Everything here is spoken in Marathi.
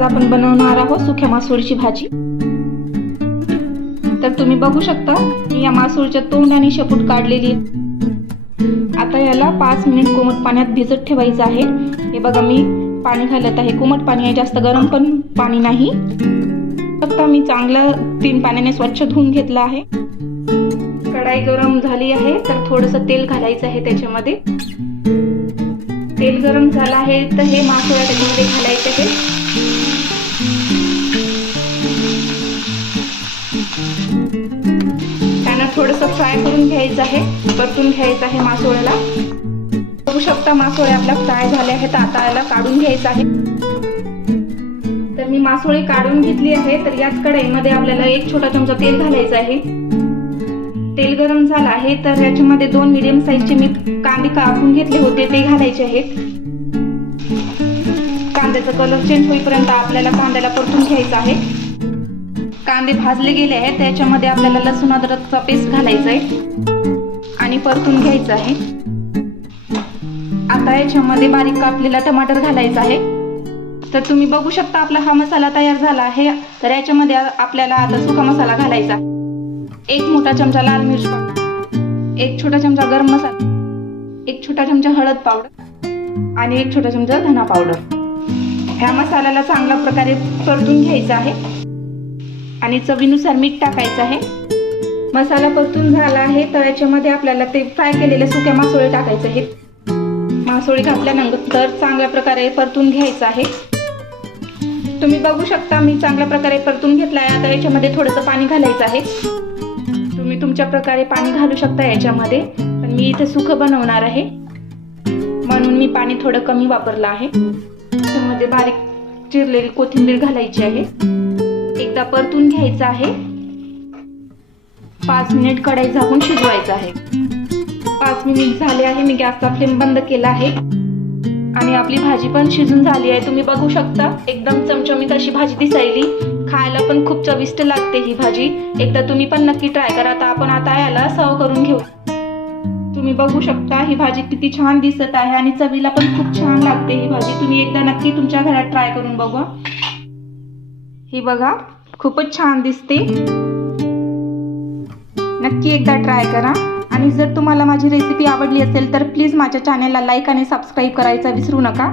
आज आपण बनवणार आहोत सुक्या मासोळीची भाजी। तर तुम्ही बघू शकता मी या मासोळीच्या तोंड आणि शेपूट काढलेली। आता याला 5 मिनिट कोमट पाण्यात भिजत ठेवायचं आहे। हे बघा मी पाणी घालत आहे, कोमट पाणी आहे, जास्त गरम पण पाणी नाही। फक्त मी चांगलं 3 पाण्याने स्वच्छ धुवून घेतलं आहे। कढाई गरम झाली आहे तर थोडंसं तेल घालायचं आहे त्याच्यामध्ये। तेल गरम झालं आहे तर हे मासोळ्या त्याच्यामध्ये घालायचे आहे। त्यांना थोडंसं फ्राय करून घ्यायचं आहे, परतून घ्यायचं आहे मासोळ्याला। बघू शकता मासोळे आपल्या फ्राय झाले आहेत। आता याला काढून घ्यायचं आहे। तर मी मासोळी काढून घेतली आहे। तर याच कढईमध्ये आपल्याला 1 छोटा चमचा तेल घालायचं आहे। तेल गरम झालं आहे तर याच्यामध्ये 2 मीडियम साईजचे मी कांदे कापून घेतले होते ते घालायचे आहेत। कांद्याचा कलर चेंज होईपर्यंत आपल्याला कांद्याला परतून घ्यायचा आहे। कांदे भाजले गेले आहेत त्याच्यामध्ये आपल्याला लसूण अद्रकचा पेस्ट घालायचा आहे आणि परतून घ्यायचा आहे। आता याच्यामध्ये बारीक कापलेला टमाटर घालायचा आहे। तर तुम्ही बघू शकता आपला हा मसाला तयार झाला आहे। तर याच्यामध्ये आपल्याला आता सुका मसाला घालायचा। 1 मोठा चमचा लाल मिर्च पावडर, 1 छोटा चमचा गरम मसाला, 1 छोटा चमचा हळद पावडर आणि 1 छोटा चमचा धना पावडर। ह्या मसाल्याला चांगल्या प्रकारे परतून घ्यायचा आहे आणि चवीनुसार मीठ टाकायचं आहे। मसाला परतून झाला आहे तर याच्यामध्ये आपल्याला ते फ्राय केलेले सुके मासोळे टाकायचे आहेत। मासोळी घातल्यानंतर चांगल्या प्रकारे परतून घ्यायचं आहे। तुम्ही बघू शकता मी चांगल्या प्रकारे परतून घेतला आहे। आता याच्यामध्ये थोडंसं पाणी घालायचं आहे। तुम्ही तुमच्या प्रकारे पाणी घालू शकता याच्यामध्ये, पण मी इथे सुकं बनवणार आहे म्हणून मी पाणी थोडं कमी वापरलं आहे। त्यामध्ये बारीक चिरलेली कोथिंबीर घालायची आहे। एकदा परतून घ्यायचं आहे। 5 मिनिट कढई झाकून शिजवायचं आहे। 5 मिनिट झाले आहे, मी गॅसचा फ्लेम बंद केला आहे आणि आपली भाजी पण शिजून झाली आहे। तुम्ही बघू शकता एकदम चमचमीत अशी भाजी दिसायली, खायला पण खूप चविष्ट लागते ही भाजी। एकदा तुम्ही पण नक्की ट्राय करा। आता आपण याला सर्व करून घेऊ। तुम्ही बघू शकता ही भाजी किती छान दिसत आहे आणि चवीला पण खूप छान लागते ही भाजी। तुम्ही एकदा नक्की तुमच्या घरात ट्राय करून बघा। ही बघा खूपच छान दिसते, नक्की एकदा ट्राय करा। आणि जर तुम्हाला माझी रेसिपी आवडली असेल तर प्लीज माझ्या चॅनलला लाईक आणि सबस्क्राईब करायचं विसरू नका।